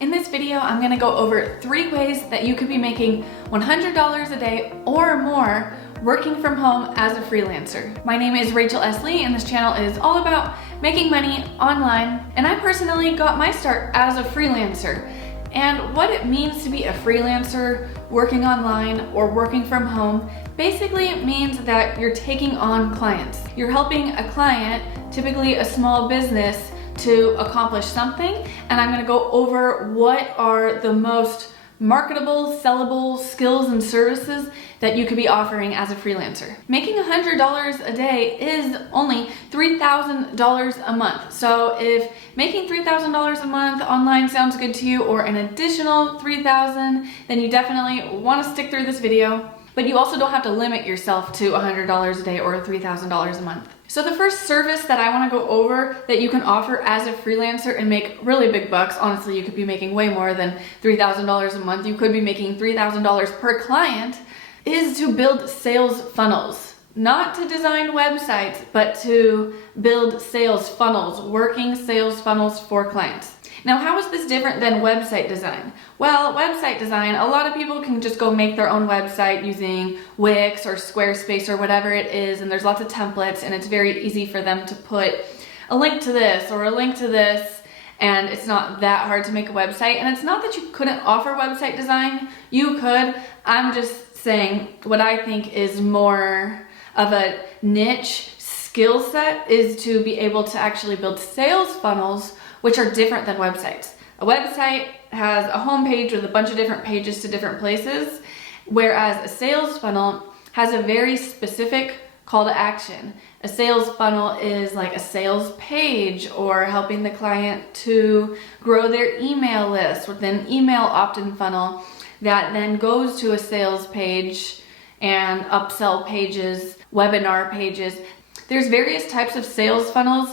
In this video, I'm gonna go over 3 ways that you could be making $100 a day or more working from home as a freelancer. My name is Rachel S. Lee, and this channel is all about making money online. And I personally got my start as a freelancer. And what it means to be a freelancer, working online or working from home, basically means that you're taking on clients. You're helping a client, typically a small business, to accomplish something, and I'm gonna go over what are the most marketable, sellable skills and services that you could be offering as a freelancer. Making $100 a day is only $3,000 a month. So if making $3,000 a month online sounds good to you, or an additional $3,000, then you definitely wanna stick through this video. But you also don't have to limit yourself to $100 a day or $3,000 a month. So the first service that I want to go over that you can offer as a freelancer and make really big bucks, honestly, you could be making way more than $3,000 a month. You could be making $3,000 per client, is to build sales funnels. Not to design websites, but to build sales funnels, working sales funnels for clients. Now, how is this different than website design? Well, website design, a lot of people can just go make their own website using Wix or Squarespace or whatever it is, and there's lots of templates, and it's very easy for them to put a link to this or a link to this, and it's not that hard to make a website. And it's not that you couldn't offer website design. You could. I'm just saying what I think is more of a niche skill set is to be able to actually build sales funnels, which are different than websites. A website has a home page with a bunch of different pages to different places, whereas a sales funnel has a very specific call to action. A sales funnel is like a sales page, or helping the client to grow their email list with an email opt-in funnel that then goes to a sales page and upsell pages, webinar pages. There's various types of sales funnels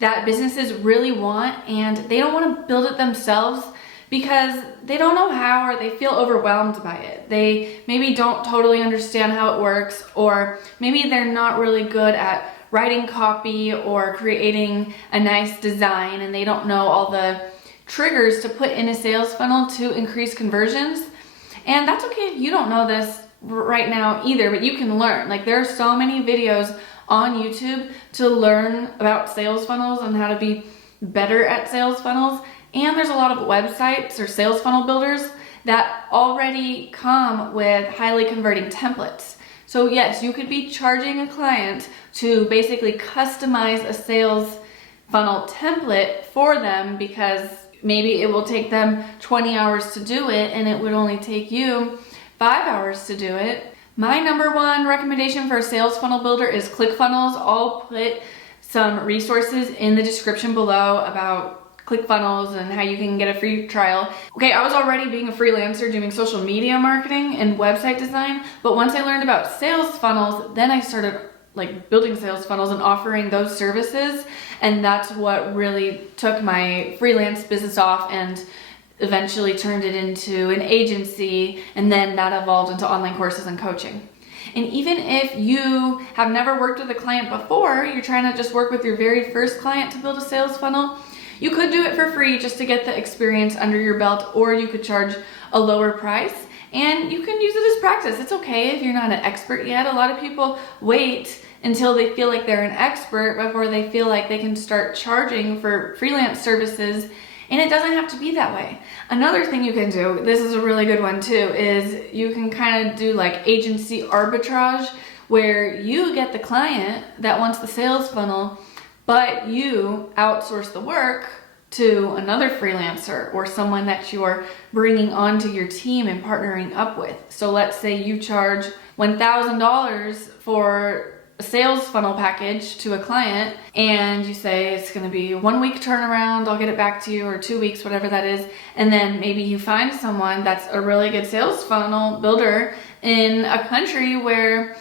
that businesses really want, and they don't want to build it themselves because they don't know how, or they feel overwhelmed by it. They maybe don't totally understand how it works, or maybe they're not really good at writing copy or creating a nice design, and they don't know all the triggers to put in a sales funnel to increase conversions. And that's okay if you don't know this right now either, but you can learn. Like, there are so many videos on YouTube to learn about sales funnels and how to be better at sales funnels. And there's a lot of websites or sales funnel builders that already come with highly converting templates. So yes, you could be charging a client to basically customize a sales funnel template for them, because maybe it will take them 20 hours to do it and it would only take you 5 hours to do it. My number one recommendation for a sales funnel builder is Clickfunnels. I'll put some resources in the description below about Clickfunnels and how you can get a free trial. Okay, I was already being a freelancer doing social media marketing and website design, but once I learned about sales funnels, then I started building sales funnels and offering those services, and that's what really took my freelance business off and eventually turned it into an agency, and then that evolved into online courses and coaching. And even if you have never worked with a client before, you're trying to just work with your very first client to build a sales funnel, you could do it for free just to get the experience under your belt, or you could charge a lower price and you can use it as practice. It's okay if you're not an expert yet. A lot of people wait until they feel like they're an expert before they feel like they can start charging for freelance services. And it doesn't have to be that way. Another thing you can do, this is a really good one too, is you can kind of do like agency arbitrage, where you get the client that wants the sales funnel, but you outsource the work to another freelancer or someone that you're bringing onto your team and partnering up with. So let's say you charge $1,000 for a sales funnel package to a client, and you say it's going to be 1 week turnaround, I'll get it back to you, or 2 weeks, whatever that is. And then maybe you find someone that's a really good sales funnel builder in a country where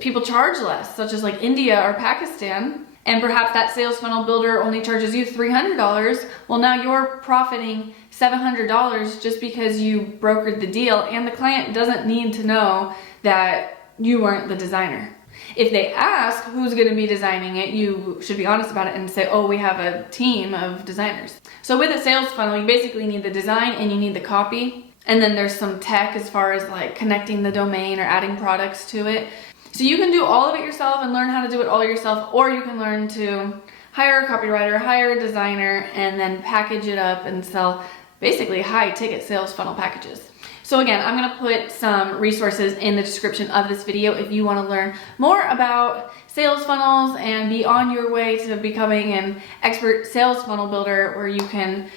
people charge less, such as like India or Pakistan, and perhaps that sales funnel builder only charges you $300. Well, now you're profiting $700 just because you brokered the deal, and the client doesn't need to know that you weren't the designer. If they ask who's going to be designing it, you should be honest about it and say, oh, we have a team of designers. So with a sales funnel, you basically need the design and you need the copy. And then there's some tech as far as like connecting the domain or adding products to it. So you can do all of it yourself and learn how to do it all yourself, or you can learn to hire a copywriter, hire a designer, and then package it up and sell basically high ticket sales funnel packages. So again, I'm gonna put some resources in the description of this video if you wanna learn more about sales funnels and be on your way to becoming an expert sales funnel builder, where you can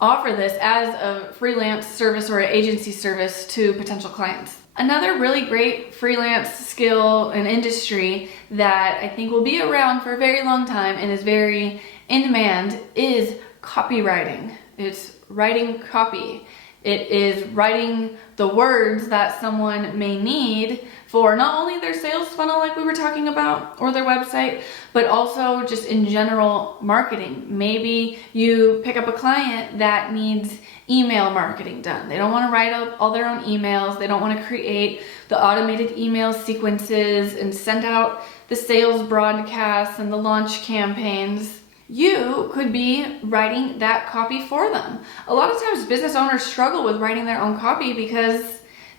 offer this as a freelance service or an agency service to potential clients. Another really great freelance skill and industry that I think will be around for a very long time and is very in demand is copywriting. It's writing copy. It is writing the words that someone may need for not only their sales funnel like we were talking about or their website, but also just in general marketing. Maybe you pick up a client that needs email marketing done. They don't want to write up all their own emails. They don't want to create the automated email sequences and send out the sales broadcasts and the launch campaigns. You could be writing that copy for them. A lot of times business owners struggle with writing their own copy because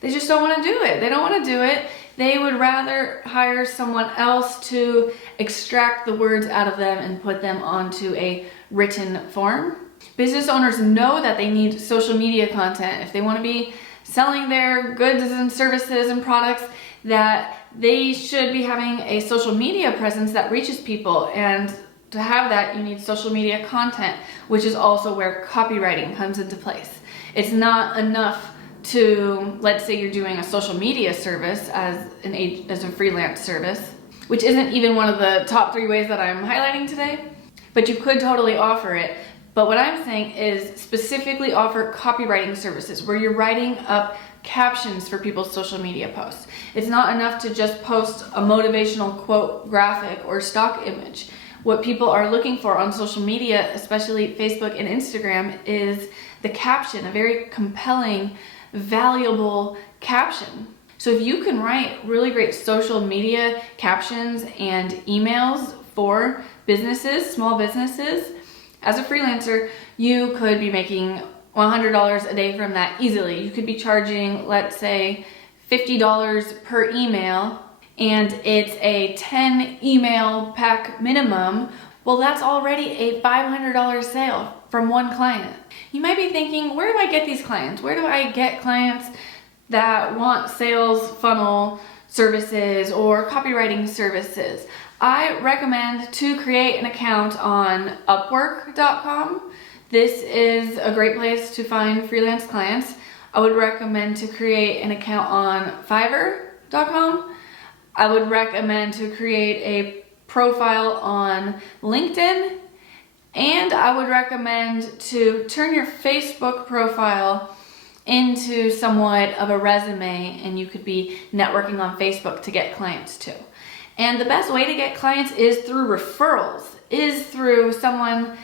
they just don't want to do it. They don't want to do it. They would rather hire someone else to extract the words out of them and put them onto a written form. Business owners know that they need social media content. If they want to be selling their goods and services and products, that they should be having a social media presence that reaches people. And to have that, you need social media content, which is also where copywriting comes into place. It's not enough to, let's say you're doing a social media service as a freelance service, which isn't even one of the top 3 ways that I'm highlighting today, but you could totally offer it. But what I'm saying is specifically offer copywriting services where you're writing up captions for people's social media posts. It's not enough to just post a motivational quote, graphic, or stock image. What people are looking for on social media, especially Facebook and Instagram, is the caption, a very compelling, valuable caption. So if you can write really great social media captions and emails for businesses, small businesses, as a freelancer, you could be making $100 a day from that easily. You could be charging, let's say, $50 per email, and it's a 10 email pack minimum. Well, that's already a $500 sale from one client. You might be thinking, where do I get these clients? Where do I get clients that want sales funnel services or copywriting services? I recommend to create an account on Upwork.com. This is a great place to find freelance clients. I would recommend to create an account on Fiverr.com. I would recommend to create a profile on LinkedIn, and I would recommend to turn your Facebook profile into somewhat of a resume, and you could be networking on Facebook to get clients too. And the best way to get clients is through referrals, is through someone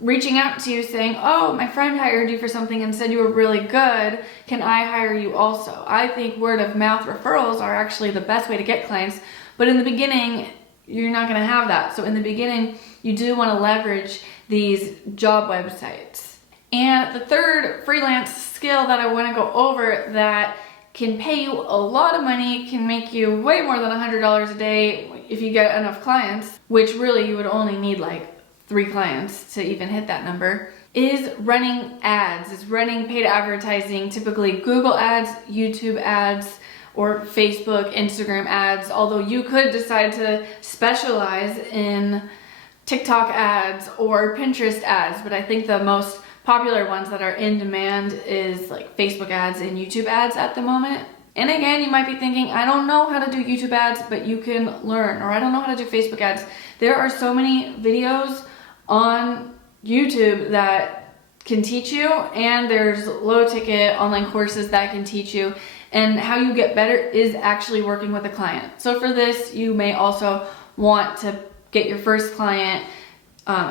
reaching out to you saying, oh, my friend hired you for something and said you were really good. Can I hire you also? I think word of mouth referrals are actually the best way to get clients. But in the beginning, you're not going to have that. So in the beginning, you do want to leverage these job websites. And the third freelance skill that I want to go over that can pay you a lot of money, can make you way more than $100 a day if you get enough clients, which really you would only need like 3 clients to even hit that number, is running ads, is running paid advertising, typically Google ads, YouTube ads, or Facebook, Instagram ads, although you could decide to specialize in TikTok ads or Pinterest ads, but I think the most popular ones that are in demand is like Facebook ads and YouTube ads at the moment. And again, you might be thinking, I don't know how to do YouTube ads, but you can learn, or I don't know how to do Facebook ads. There are so many videos on YouTube that can teach you, and there's low ticket online courses that can teach you, and how you get better is actually working with a client. So for this, you may also want to get your first client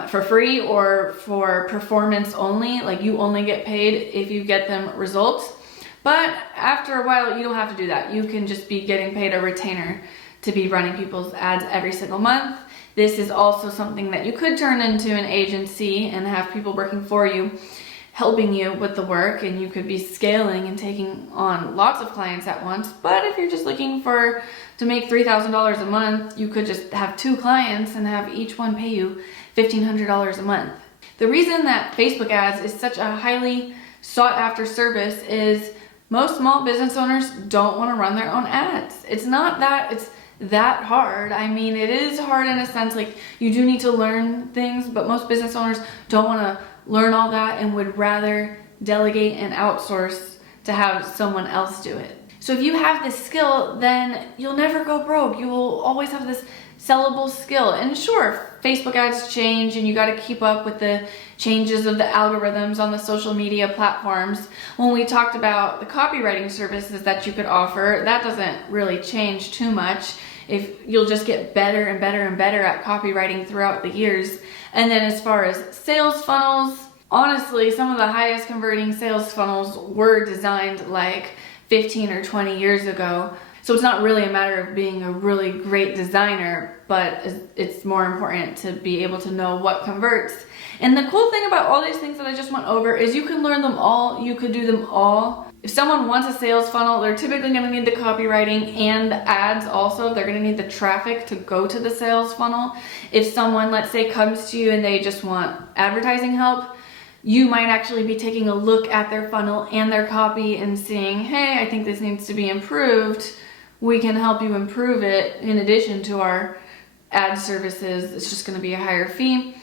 for free or for performance only, like you only get paid if you get them results. But after a while, you don't have to do that. You can just be getting paid a retainer to be running people's ads every single month. This is also something that you could turn into an agency and have people working for you, helping you with the work, and you could be scaling and taking on lots of clients at once. But if you're just looking to make $3,000 a month, you could just have 2 clients and have each one pay you $1,500 a month. The reason that Facebook ads is such a highly sought after service is most small business owners don't want to run their own ads. It's not that it's that hard. I mean, it is hard in a sense, like you do need to learn things, but most business owners don't want to learn all that and would rather delegate and outsource to have someone else do it. So if you have this skill, then you'll never go broke. You will always have this sellable skill. And sure, Facebook ads change and you got to keep up with the changes of the algorithms on the social media platforms. When we talked about the copywriting services that you could offer, that doesn't really change too much. If you'll just get better and better and better at copywriting throughout the years. And then as far as sales funnels, honestly, some of the highest converting sales funnels were designed like 15 or 20 years ago. So it's not really a matter of being a really great designer, but it's more important to be able to know what converts. And the cool thing about all these things that I just went over is you can learn them all, you could do them all. If someone wants a sales funnel, they're typically going to need the copywriting and the ads also. They're going to need the traffic to go to the sales funnel. If someone, let's say, comes to you and they just want advertising help, you might actually be taking a look at their funnel and their copy and seeing, hey, I think this needs to be improved. We can help you improve it in addition to our ad services. It's just going to be a higher fee.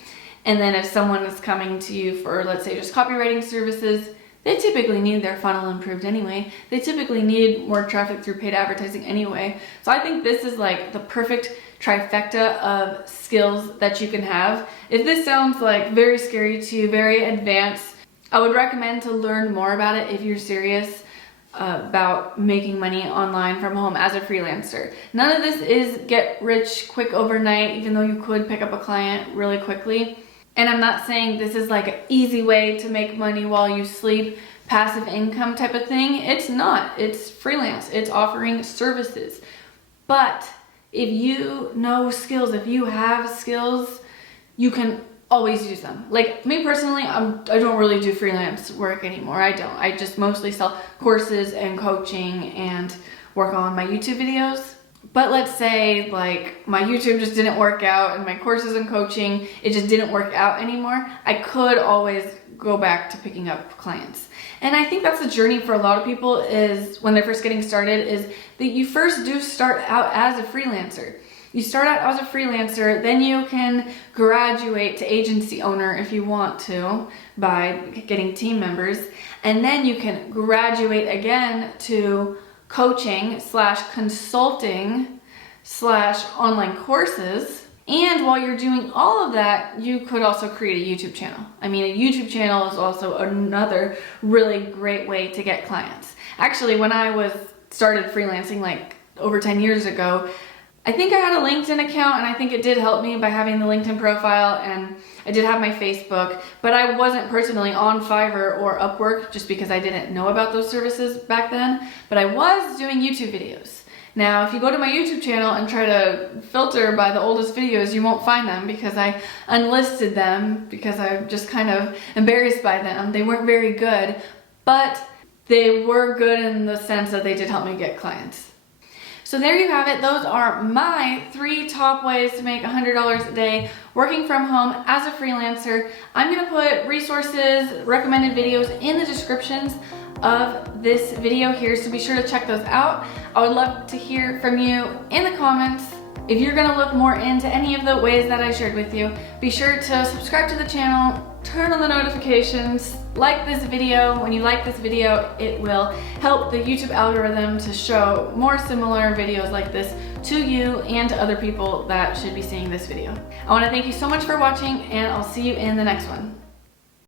And then if someone is coming to you for, let's say, just copywriting services, they typically need their funnel improved anyway. They typically need more traffic through paid advertising anyway. So I think this is like the perfect trifecta of skills that you can have. If this sounds like very scary to you, very advanced, I would recommend to learn more about it if you're serious about making money online from home as a freelancer. None of this is get rich quick overnight, even though you could pick up a client really quickly. And I'm not saying this is like an easy way to make money while you sleep, passive income type of thing. It's not. It's freelance. It's offering services. But if you know skills, if you have skills, you can always use them. Like me personally, I don't really do freelance work anymore. I don't. I just mostly sell courses and coaching and work on my YouTube videos. But let's say like my YouTube just didn't work out and my courses and coaching, it just didn't work out anymore. I could always go back to picking up clients. And I think that's the journey for a lot of people is when they're first getting started is that you first do start out as a freelancer. You start out as a freelancer, then you can graduate to agency owner if you want to by getting team members. And then you can graduate again to coaching / consulting / online courses. And while you're doing all of that, you could also create a YouTube channel. I mean, a YouTube channel is also another really great way to get clients. Actually, when I started freelancing like over 10 years ago, I think I had a LinkedIn account and I think it did help me by having the LinkedIn profile, and I did have my Facebook, but I wasn't personally on Fiverr or Upwork just because I didn't know about those services back then, but I was doing YouTube videos. Now, if you go to my YouTube channel and try to filter by the oldest videos, you won't find them because I unlisted them because I'm just kind of embarrassed by them. They weren't very good, but they were good in the sense that they did help me get clients. So there you have it. Those are my 3 top ways to make $100 a day working from home as a freelancer. I'm going to put resources, recommended videos in the descriptions of this video here, so be sure to check those out. I would love to hear from you in the comments. If you're going to look more into any of the ways that I shared with you, be sure to subscribe to the channel, turn on the notifications, like this video. When you like this video, it will help the YouTube algorithm to show more similar videos like this to you and to other people that should be seeing this video. I want to thank you so much for watching, and I'll see you in the next one.